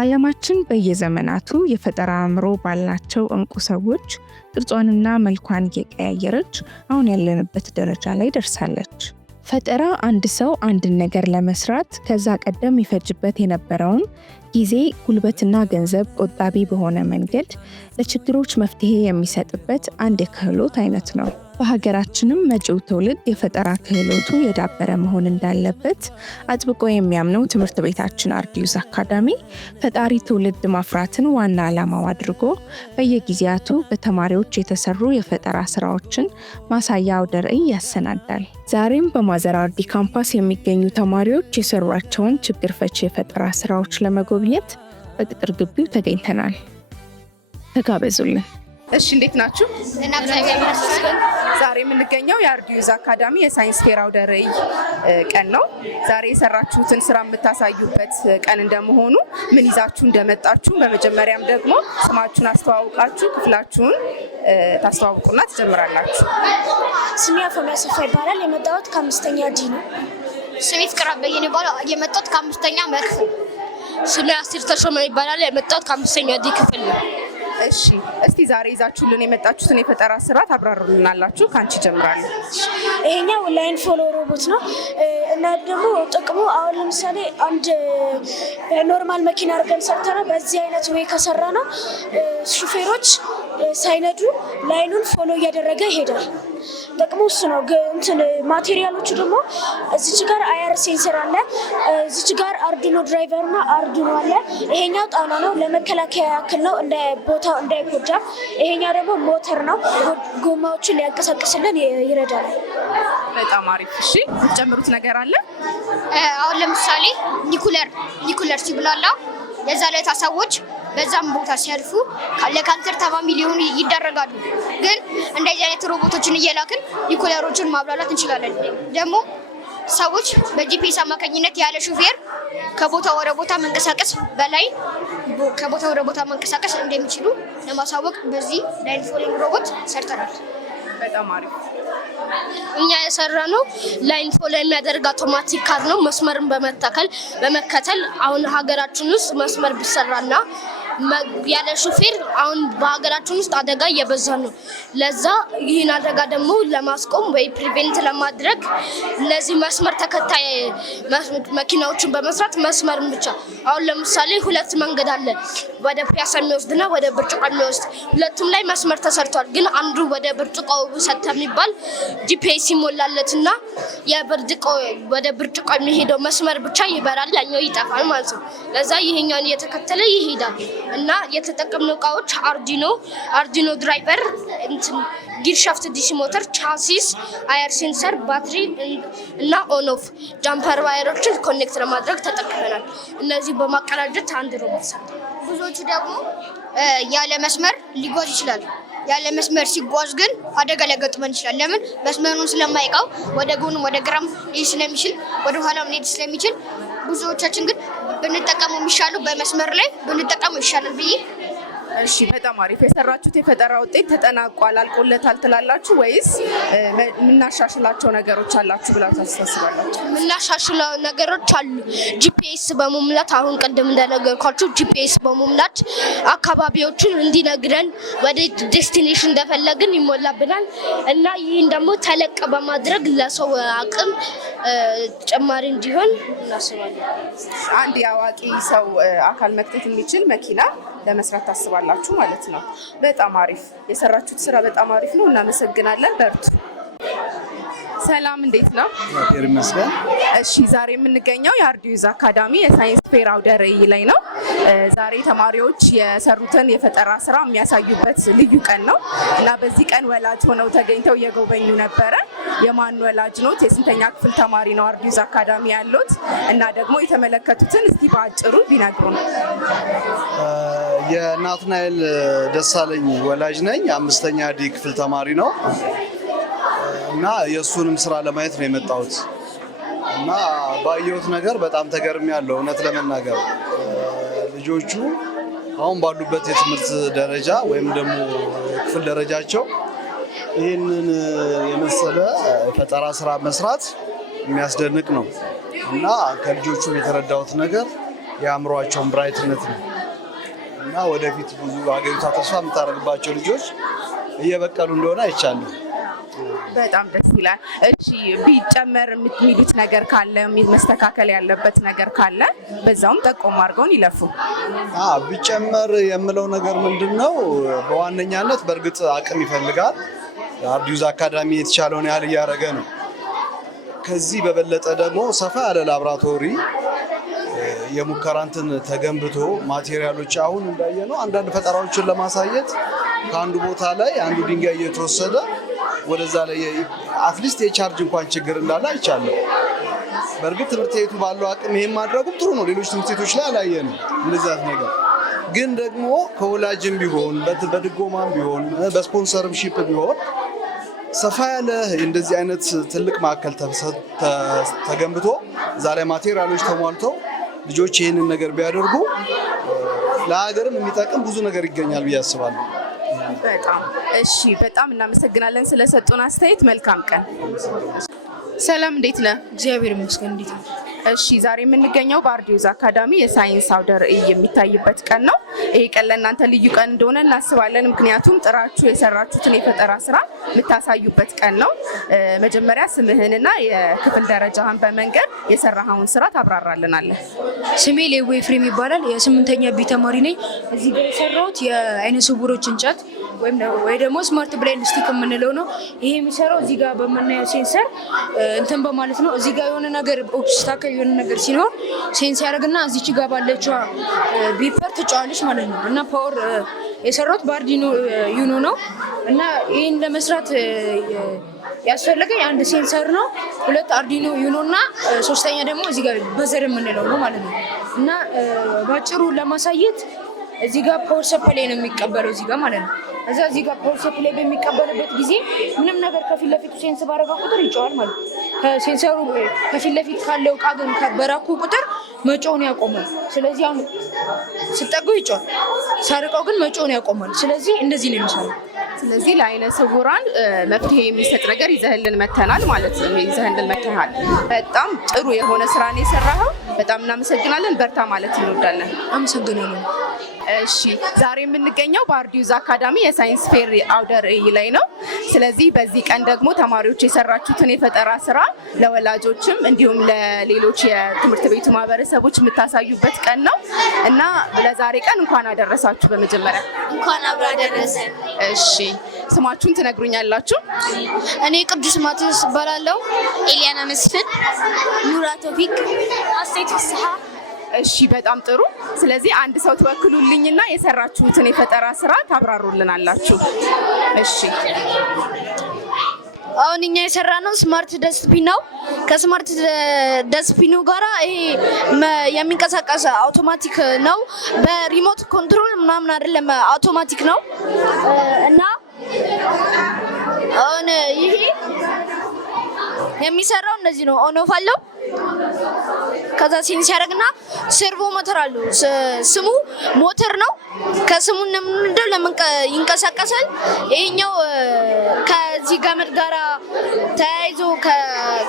ዓለማችን በየዘመናቱ የፈጠራ አእምሮ ባላቸው እንቁ ሰዎች ቅርጿንና መልኳን እየቀያየረች አሁን ያለንበት ደረጃ ላይ ደርሳለች። ፈጠራ አንድ ሰው አንድን ነገር ለመስራት ከዛ ቀደም ይፈጅበት የነበረውን ጊዜ፣ ጉልበትና ገንዘብ ቆጣቢ በሆነ መንገድ ለችግሮች መፍትሄ የሚሰጥበት አንድ የክህሎት አይነት ነው። በሀገራችንም መጪው ትውልድ የፈጠራ ክህሎቱ የዳበረ መሆን እንዳለበት አጥብቆ የሚያምነው ትምህርት ቤታችን አርዲዩስ አካዳሚ ፈጣሪ ትውልድ ማፍራትን ዋና ዓላማው አድርጎ በየጊዜያቱ በተማሪዎች የተሰሩ የፈጠራ ስራዎችን ማሳያ አውደ ርዕይ ያሰናዳል። ዛሬም በማዘር አርዲ ካምፓስ የሚገኙ ተማሪዎች የሰሯቸውን ችግር ፈቺ የፈጠራ ስራዎች ለመጎብኘት በቅጥር ግቢው ተገኝተናል። ተጋበዙልን። እሺ፣ እንዴት ናችሁ? ዛሬ የምንገኘው የአርዲዩስ አካዳሚ የሳይንስ ፌር አውደ ርዕይ ቀን ነው። ዛሬ የሰራችሁትን ስራ የምታሳዩበት ቀን እንደመሆኑ ምን ይዛችሁ እንደመጣችሁ በመጀመሪያም ደግሞ ስማችሁን አስተዋውቃችሁ ክፍላችሁን ታስተዋውቁና ትጀምራላችሁ። ስሜ አፎሚያ ሰፋ ይባላል። የመጣሁት ከአምስተኛ ዲ ነው። ስሜ ፍቅር አበየነ ይባላል። የመጣሁት ከአምስተኛ መክፍል። ስሜ አስቴር ተሾመ ይባላል። የመጣሁት ከአምስተኛ ዲ ክፍል ነው። እሺ፣ እስቲ ዛሬ ይዛችሁልን የመጣችሁትን የፈጠራ ስራ ታብራሩልናላችሁ። ካንቺ ጀምራለሁ። ይሄኛው ላይን ፎሎ ሮቦት ነው እና ደግሞ ጥቅሙ አሁን ለምሳሌ አንድ ኖርማል መኪና አድርገን ሰርተናል። በዚህ አይነት ወይ ከሰራ ነው ሹፌሮች ሳይነዱ ላይኑን ፎሎ እያደረገ ይሄዳል። ጥቅሙ እሱ ነው። እንትን ማቴሪያሎቹ ደግሞ እዚች ጋር አይአር ሴንሰር አለ፣ እዚች ጋር አርዱኖ ድራይቨር እና አርዱኖ አለ። ይሄኛው ጣውላ ነው፣ ለመከላከያ ያክል ነው እንደ ቦታው እንዳይጎዳ። ይሄኛው ደግሞ ሞተር ነው፣ ጎማዎችን ሊያንቀሳቅስልን ይረዳል። በጣም አሪፍ። እሺ፣ የምትጨምሩት ነገር አለ? አሁን ለምሳሌ ኒኩለር ሲብላላ የዛ ላይ ሰዎች በዛም ቦታ ሲያልፉ ለካንሰር ታማሚ ሊሆኑ ይደረጋሉ። ግን እንደዚህ አይነት ሮቦቶችን እየላክን ኒኩለሮችን ማብላላት እንችላለን። ደግሞ ሰዎች በጂፒኤስ አማካኝነት ያለ ሹፌር ከቦታ ወደ ቦታ መንቀሳቀስ ከቦታ ወደ ቦታ መንቀሳቀስ እንደሚችሉ ለማሳወቅ በዚህ ላይን ፎሎዊንግ ሮቦት ሰርተናል። በጣም አሪፍ። እኛ የሰራነው ላይን ፎሎ የሚያደርግ አውቶማቲክ ካር ነው። መስመርን በመከተል አሁን ሀገራችን ውስጥ መስመር ቢሰራና ያለ ሹፌር አሁን በሀገራችን ውስጥ አደጋ እየበዛ ነው። ለዛ ይህን አደጋ ደግሞ ለማስቆም ወይ ፕሪቬንት ለማድረግ እነዚህ መስመር ተከታይ መኪናዎችን በመስራት መስመርን ብቻ አሁን ለምሳሌ ሁለት መንገድ አለ፣ ወደ ፒያሳ የሚወስድና ወደ ብርጭቆ የሚወስድ። ሁለቱም ላይ መስመር ተሰርቷል። ግን አንዱ ወደ ብርጭቆ ሰተ የሚባል ጂፒኤስ ይሞላለትና ወደ ብርጭቆ የሚሄደው መስመር ብቻ ይበራል፣ ያኛው ይጠፋል ማለት ነው። ለዛ ይሄኛውን እየተከተለ ይሄዳል። እና የተጠቀምነው እቃዎች አርዲኖ ድራይቨር፣ ጊር ሻፍት ዲሲ ሞተር፣ ቻሲስ፣ አይአር ሴንሰር፣ ባትሪ እና ኦን ኦፍ ጃምፐር ዋየሮችን ኮኔክት ለማድረግ ተጠቅመናል። እነዚህ በማቀናጀት አንድ ሮቦት ሰርተናል። ብዙዎቹ ደግሞ ያለ መስመር ሊጓዝ ይችላል። ያለ መስመር ሲጓዝ ግን አደጋ ሊያጋጥመን ይችላል። ለምን? መስመሩን ስለማይቃው ወደ ጎንም ወደ ግራም ሊሄድ ስለሚችል ወደ ኋላም ሊሄድ ስለሚችል ብዙዎቻችን ግን ብንጠቀመው የሚሻለው በመስመር ላይ ብንጠቀመው ይሻላል ብዬ። እሺ፣ በጣም አሪፍ። የሰራችሁት የፈጠራ ውጤት ተጠናቋል፣ አልቆለታል ትላላችሁ ወይስ የምናሻሽላቸው ነገሮች አላችሁ ብላችሁ ታስባላችሁ? የምናሻሽለው ነገሮች አሉ። ጂፒኤስ በመሙላት አሁን ቀደም እንደነገርኳችሁ ጂፒኤስ በመሙላት አካባቢዎችን እንዲነግረን ወደ ዴስቲኔሽን እንደፈለግን ይሞላብናል እና ይህን ደግሞ ተለቅ በማድረግ ለሰው አቅም ተጨማሪ እንዲሆን እናስባለን። አንድ የአዋቂ ሰው አካል መክተት የሚችል መኪና ለመስራት ታስባላችሁ ማለት ነው። በጣም አሪፍ። የሰራችሁት ስራ በጣም አሪፍ ነው። እናመሰግናለን። በርቱ። ሰላም፣ እንዴት ነው? እግዚአብሔር ይመስገን። እሺ፣ ዛሬ የምንገኘው የአርዲዩስ አካዳሚ የሳይንስ ፌር አውደ ርዕይ ላይ ነው። ዛሬ ተማሪዎች የሰሩትን የፈጠራ ስራ የሚያሳዩበት ልዩ ቀን ነው እና በዚህ ቀን ወላጅ ሆነው ተገኝተው እየጎበኙ ነበረ። የማን ወላጅ ኖት? የስንተኛ ክፍል ተማሪ ነው አርዲዩስ አካዳሚ ያሉት? እና ደግሞ የተመለከቱትን እስቲ በአጭሩ ቢነግሩን። የናትናኤል ደሳለኝ ወላጅ ነኝ። አምስተኛ ዲ ክፍል ተማሪ ነው እና የእሱንም ስራ ለማየት ነው የመጣሁት እና ባየሁት ነገር በጣም ተገርሜያለሁ። እውነት ለመናገር ልጆቹ አሁን ባሉበት የትምህርት ደረጃ ወይም ደግሞ ክፍል ደረጃቸው ይህንን የመሰለ ፈጠራ ስራ መስራት የሚያስደንቅ ነው እና ከልጆቹ የተረዳሁት ነገር የአእምሮአቸውን ብራይትነት ነው። እና ወደፊት ብዙ ሀገሪቷ ተስፋ የምታደርግባቸው ልጆች እየበቀሉ እንደሆነ አይቻልም። በጣም ደስ ይላል። እሺ ቢጨመር የሚሉት ነገር ካለ መስተካከል ያለበት ነገር ካለ በዛውም ጠቆም አድርገውን ይለፉ። ቢጨመር የምለው ነገር ምንድነው? በዋነኛነት በእርግጥ አቅም ይፈልጋል። አርዲዩዝ አካዳሚ የተቻለውን ያህል እያደረገ ነው። ከዚህ በበለጠ ደግሞ ሰፋ ያለ ላብራቶሪ የሙከራ እንትን ተገንብቶ ማቴሪያሎች አሁን እንዳየነው አንዳንድ ፈጠራዎችን ለማሳየት ከአንዱ ቦታ ላይ አንዱ ድንጋይ እየተወሰደ ወደዛ ላይ አትሊስት የቻርጅ እንኳን ችግር እንዳለ አይቻለሁ። በእርግጥ ትምህርት ቤቱ ባለው አቅም ይሄን ማድረጉም ጥሩ ነው። ሌሎች ትምህርት ቤቶች ላይ አላየንም እንደዚህ ነገር። ግን ደግሞ ከወላጅም ቢሆን በድጎማም ቢሆን በስፖንሰርሺፕ ቢሆን ሰፋ ያለ እንደዚህ አይነት ትልቅ ማዕከል ተገንብቶ እዛ ላይ ማቴሪያሎች ተሟልተው ልጆች ይህንን ነገር ቢያደርጉ ለሀገርም የሚጠቅም ብዙ ነገር ይገኛል ብዬ አስባለሁ። በጣም እሺ፣ በጣም እናመሰግናለን ስለሰጡን አስተያየት። መልካም ቀን። ሰላም፣ እንዴት ነህ? እግዚአብሔር ይመስገን። እንዴት ነው? እሺ፣ ዛሬ የምንገኘው በአርዲዩዝ አካዳሚ የሳይንስ አውደ ርዕይ የሚታይበት ቀን ነው። ይሄ ቀን ለእናንተ ልዩ ቀን እንደሆነ እናስባለን። ምክንያቱም ጥራችሁ የሰራችሁትን የፈጠራ ስራ የምታሳዩበት ቀን ነው። መጀመሪያ ስምህንና የክፍል ደረጃህን በመንገር የሰራኸውን ስራ ታብራራልናለህ። ስሜ ሌዊ ኤፍሬም ይባላል። የ8ኛ ቢ ተማሪ ነኝ። እዚህ ጋር የሰራሁት የአይነ ስውሮች እንጨት ወይ ደግሞ ስማርት ብሬን ስቲክ የምንለው ነው። ይሄ የሚሰራው እዚህ ጋር በምናየው ሴንሰር እንትን በማለት ነው። እዚህ ጋር የሆነ ነገር ኦብስታክል የሆነ ነገር ሲኖር ሴንስ ያደርግና እዚች ጋር ባለችው ቢፐር ትጫዋለች ማለት ነው። እና ፓወር የሰራሁት በአርዲኖ ዩኖ ነው። እና ይህን ለመስራት ያስፈለገኝ አንድ ሴንሰር ነው፣ 2 አርዲኖ ዩኖ እና ሶስተኛ ደግሞ እዚህ ጋር በዘር የምንለው ነው ማለት ነው። እና ባጭሩ ለማሳየት እዚህ ጋር ፓወር ሰፕላይ ነው የሚቀበለው እዚህ ጋር ማለት ነው። እዚህ ጋር ፓወር ሰፕላይ በሚቀበልበት ጊዜ ምንም ነገር ከፊት ለፊቱ ሴንስ ባረጋ ቁጥር ይጮሃል ማለት ነው። ከሴንሰሩ ከፊት ለፊት ካለው እቃ ግን በራኩ ቁጥር መጮውን ያቆማል። ስለዚህ አሁን ስጠጋው ይጮሃል፣ ሳርቀው ግን መጮውን ያቆማል። ስለዚህ እንደዚህ ነው የሚሰራው። ስለዚህ ለአይነ ስውራን መፍትሄ የሚሰጥ ነገር ይዘህልን መተናል ማለት ነው። ይዘህልን መተናል። በጣም ጥሩ የሆነ ስራ ነው የሰራኸው። በጣም እናመሰግናለን። በርታ ማለት እንወዳለን። አመሰግናለሁ። እሺ፣ ዛሬ የምንገኘው በአርዲዩዝ አካዳሚ የሳይንስ ፌር አውደ ርዕይ ላይ ነው። ስለዚህ በዚህ ቀን ደግሞ ተማሪዎች የሰራችሁትን የፈጠራ ስራ ለወላጆችም እንዲሁም ለሌሎች የትምህርት ቤቱ ማህበረሰቦች የምታሳዩበት ቀን ነው እና ለዛሬ ቀን እንኳን አደረሳችሁ። በመጀመሪያ እንኳን አብሮ አደረሰን። እሺ፣ ስማችሁን ትነግሩኛላችሁ? እኔ ቅዱስ ማቴዎስ እባላለሁ። ኤሊያና መስፍን፣ ኑራ ቶፊቅ፣ አስቴት ፍስሐ። እሺ፣ በጣም ጥሩ። ስለዚህ አንድ ሰው ትወክሉልኝና የሰራችሁትን የፈጠራ ስራ ታብራሩልናላችሁ። እሺ፣ አሁን እኛ የሰራነው ስማርት ደስትቢን ነው። ከስማርት ደስትቢኑ ጋራ ይሄ የሚንቀሳቀስ አውቶማቲክ ነው። በሪሞት ኮንትሮል ምናምን አይደለም፣ አውቶማቲክ ነው እና አሁን ይሄ የሚሰራው እንደዚህ ነው። ኦን ኦፍ አለው። ከዛ ሴንስ ያደርግና ሰርቮ ሞተር አለው። ስሙ ሞተር ነው። ከስሙ እንደምንለው ለምን ይንቀሳቀሳል። ይሄኛው ከዚህ ገመድ ጋራ ተያይዞ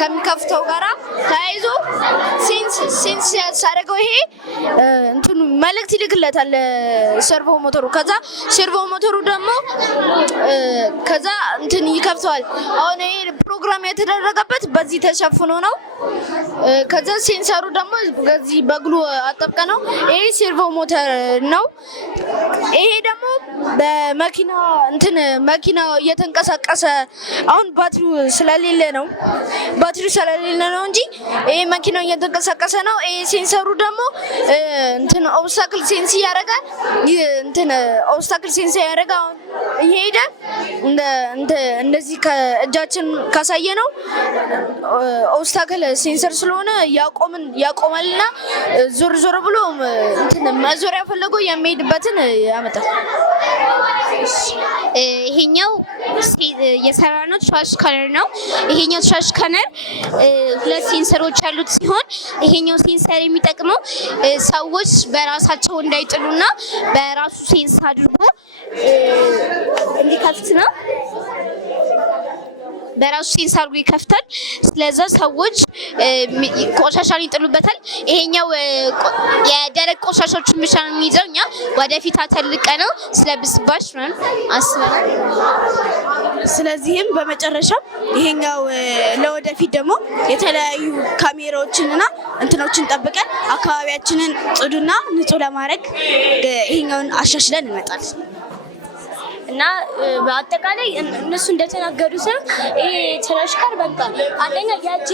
ከሚከፍተው ጋራ ተያይዞ ሴንስ ያሳደርገው ይሄ እንትኑ መልእክት ይልክለታል ሰርቮ ሞተሩ። ከዛ ሰርቮ ሞተሩ ደግሞ ከዛ እንትን ይከፍተዋል። አሁን ይሄ ፕሮግራም የተደረገበት በዚህ ተሸፍኖ ነው። ከዛ ሴንሰሩ ደግሞ በዚህ በግሉ አጠብቀ ነው። ይሄ ሰርቮ ሞተር ነው። ይሄ ደግሞ በመኪና እንትን መኪና እየተንቀሳቀሰ አሁን ባትሪው ስለሌለ ነው እንጂ ይሄ መኪናው እየተንቀሳቀሰ ነው። ይሄ ሴንሰሩ ደግሞ እንትን ኦብስታክል ሴንስ ያደርጋል። እንትን ኦብስታክል ሴንስ ያደርጋል። ይሄደ እንደዚህ ከእጃችን ካሳየ ነው ኦብስታክል ሴንሰር ስለሆነ ያቆማልና ዞር ብሎ እንትን መዞሪያ ፈለጎ የሚሄድበትን ያመጣል። ይሄኛው የሰራነው ትራሽ ካነር ነው። ይሄኛው ትራሽ ካነር 2 ሴንሰሮች ያሉት ሲሆን ይሄኛው ሴንሰር የሚጠቅመው ሰዎች በራሳቸው እንዳይጥሉና በራሱ ሴንስ አድርጎ እንዲከፍት ነው። በራሱ ሴንስ አድርጎ ይከፍታል። ስለዛ ሰዎች ቆሻሻን ይጥሉበታል። ይሄኛው የደረቅ ቆሻሻዎችን ብቻ ነው የሚይዘው። እኛ ወደፊት አተልቀ ነው ስለብስባሽ ምናምን አስበናል። ስለዚህም በመጨረሻም ይሄኛው ለወደፊት ደግሞ የተለያዩ ካሜራዎችንና እንትኖችን ጠብቀን አካባቢያችንን ጽዱና ንጹህ ለማድረግ ይሄኛውን አሻሽለን እንመጣለን። እና በአጠቃላይ እነሱ እንደተናገሩት ይሄ ተሽከርካሪ በቃ አንደኛ የእጅ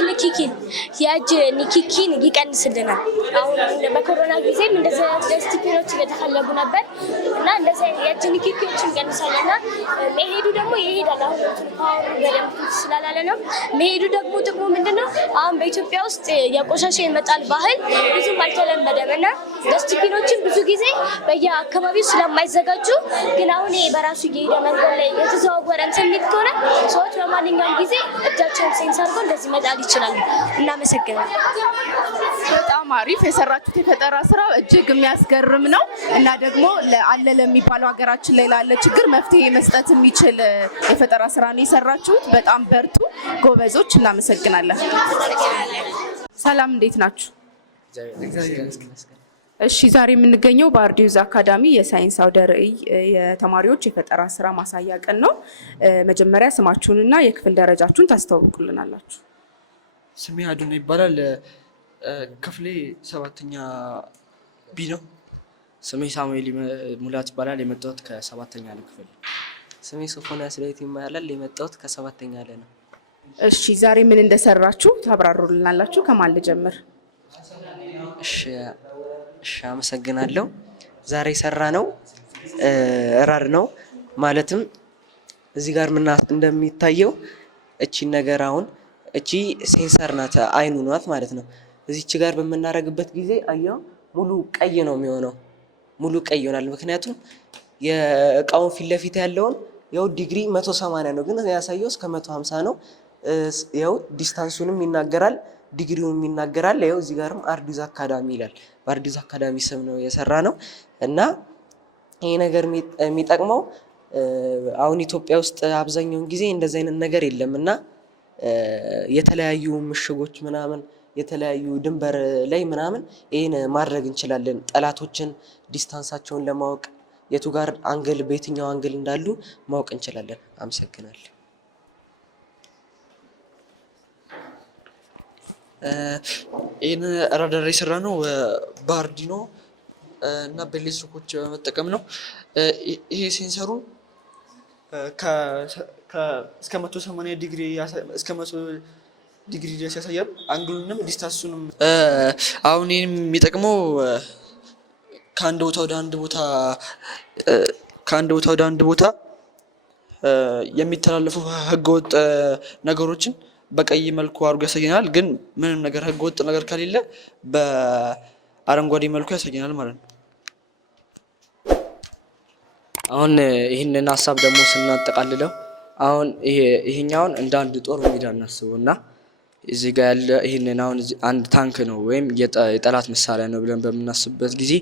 ንክኪን ይቀንስልናል። አሁን በኮሮና ጊዜም እንደዚህ ስቲከሮች እየተፈለጉ ነበር እና እንደዚህ የእጅ ንክኪዎችን ይቀንሳልና መሄዱ ደግሞ ይሄዳል። አሁን ፓወር በደንብ ስላላለ ነው መሄዱ። ደግሞ ጥቅሙ ምንድነው? አሁን በኢትዮጵያ ውስጥ የቆሻሻ የመጣል ባህል ብዙም አልተለመደም እና ስቲከሮችን ብዙ ጊዜ በየአካባቢው ስለማይዘጋጁ ግን አሁን በራሱ እየሄደ መንገድ ላይ የተዘዋወረ እንትን የሚል ከሆነ ሰዎች በማንኛውም ጊዜ እጃቸውን ሴንስ አድርገው እንደዚህ መጣል ይችላሉ። እናመሰግናለን። በጣም አሪፍ የሰራችሁት የፈጠራ ስራ እጅግ የሚያስገርም ነው እና ደግሞ አለ ለሚባለው ሀገራችን ላይ ላለ ችግር መፍትሄ መስጠት የሚችል የፈጠራ ስራ ነው የሰራችሁት። በጣም በርቱ ጎበዞች። እናመሰግናለን። ሰላም፣ እንዴት ናችሁ? እሺ፣ ዛሬ የምንገኘው በአርዲዩዝ አካዳሚ የሳይንስ አውደ ርዕይ የተማሪዎች የፈጠራ ስራ ማሳያ ቀን ነው። መጀመሪያ ስማችሁንና የክፍል ደረጃችሁን ታስተዋውቁልናላችሁ? ስሜ አዱና ይባላል። ክፍሌ 7ኛ ቢ ነው። ስሜ ሳሙኤል ሙላት ይባላል። የመጣሁት ከ7ኛ ክፍል። ስሜ ሶፎንያስ ዳዊት ይባላል። የመጣሁት ከ7ኛ ነው። እሺ፣ ዛሬ ምን እንደሰራችሁ ታብራሩልናላችሁ? ከማን ልጀምር? እሺ፣ አመሰግናለሁ። ዛሬ የሰራ ነው ራር ነው። ማለትም እዚህ ጋር እንደሚታየው እቺ ነገር አሁን እቺ ሴንሰር ናት፣ አይኑ ናት ማለት ነው። እዚች ጋር በመናረግበት ጊዜ አያው ሙሉ ቀይ ነው የሚሆነው፣ ሙሉ ቀይ ይሆናል። ምክንያቱም የእቃውን ፊት ለፊት ያለውን ያው ዲግሪ 180 ነው፣ ግን ያሳየው እስከ 150 ነው። ያው ዲስታንሱንም ይናገራል፣ ዲግሪውንም ይናገራል። ያው እዚህ ጋርም አርዲዩዝ አካዳሚ ይላል። በአርዲዩዝ አካዳሚ ስም ነው የሰራ ነው እና ይሄ ነገር የሚጠቅመው አሁን ኢትዮጵያ ውስጥ አብዛኛውን ጊዜ እንደዚህ አይነት ነገር የለም እና የተለያዩ ምሽጎች ምናምን የተለያዩ ድንበር ላይ ምናምን ይሄን ማድረግ እንችላለን። ጠላቶችን ዲስታንሳቸውን ለማወቅ የቱ ጋር አንግል በየትኛው አንግል እንዳሉ ማወቅ እንችላለን። አመሰግናለሁ። ይህን ራዳር የሰራ ነው በአርዲኖ እና በኤሌክትሪኮች በመጠቀም ነው። ይሄ ሴንሰሩ እስከ 180 ዲግሪ እስከ 100 ዲግሪ ድረስ ያሳያል። አንግሉንም ዲስታንሱንም አሁን ይህም የሚጠቅመው ከአንድ ቦታ ወደ አንድ ቦታ የሚተላለፉ ህገወጥ ነገሮችን በቀይ መልኩ አድርጎ ያሳየናል። ግን ምንም ነገር ህገወጥ ነገር ከሌለ በአረንጓዴ መልኩ ያሳየናል ማለት ነው። አሁን ይህንን ሀሳብ ደግሞ ስናጠቃልለው አሁን ይሄኛውን እንደ አንድ ጦር ሜዳ እናስበውና እዚህ ጋር ያለ ይሄንን አሁን አንድ ታንክ ነው ወይም የጠላት መሳሪያ ነው ብለን በምናስብበት ጊዜ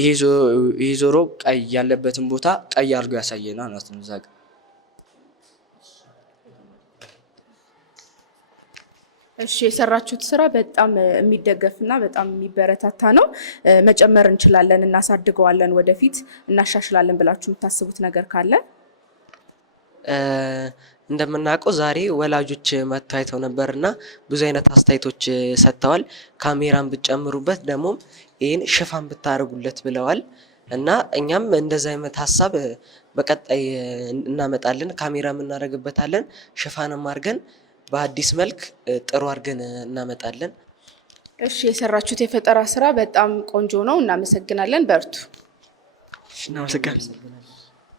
ይሄ ዞሮ ቀይ ያለበትን ቦታ ቀይ አድርጎ ያሳየናል ማለት ነው። እዛ ጋር እሺ፣ የሰራችሁት ስራ በጣም የሚደገፍና በጣም የሚበረታታ ነው። መጨመር እንችላለን፣ እናሳድገዋለን፣ ወደፊት እናሻሽላለን ብላችሁ የምታስቡት ነገር ካለ? እንደምናውቀው ዛሬ ወላጆች መጥተው አይተው ነበርና ብዙ አይነት አስተያየቶች ሰጥተዋል። ካሜራን ብትጨምሩበት ደግሞ ይሄን ሽፋን ብታረጉለት ብለዋል እና እኛም እንደዛ አይነት ሀሳብ በቀጣይ እናመጣለን። ካሜራም እናደርግበታለን፣ ሽፋንም አድርገን በአዲስ መልክ ጥሩ አድርገን እናመጣለን። እሺ፣ የሰራችሁት የፈጠራ ስራ በጣም ቆንጆ ነው። እናመሰግናለን። በርቱ። እናመሰግናለን።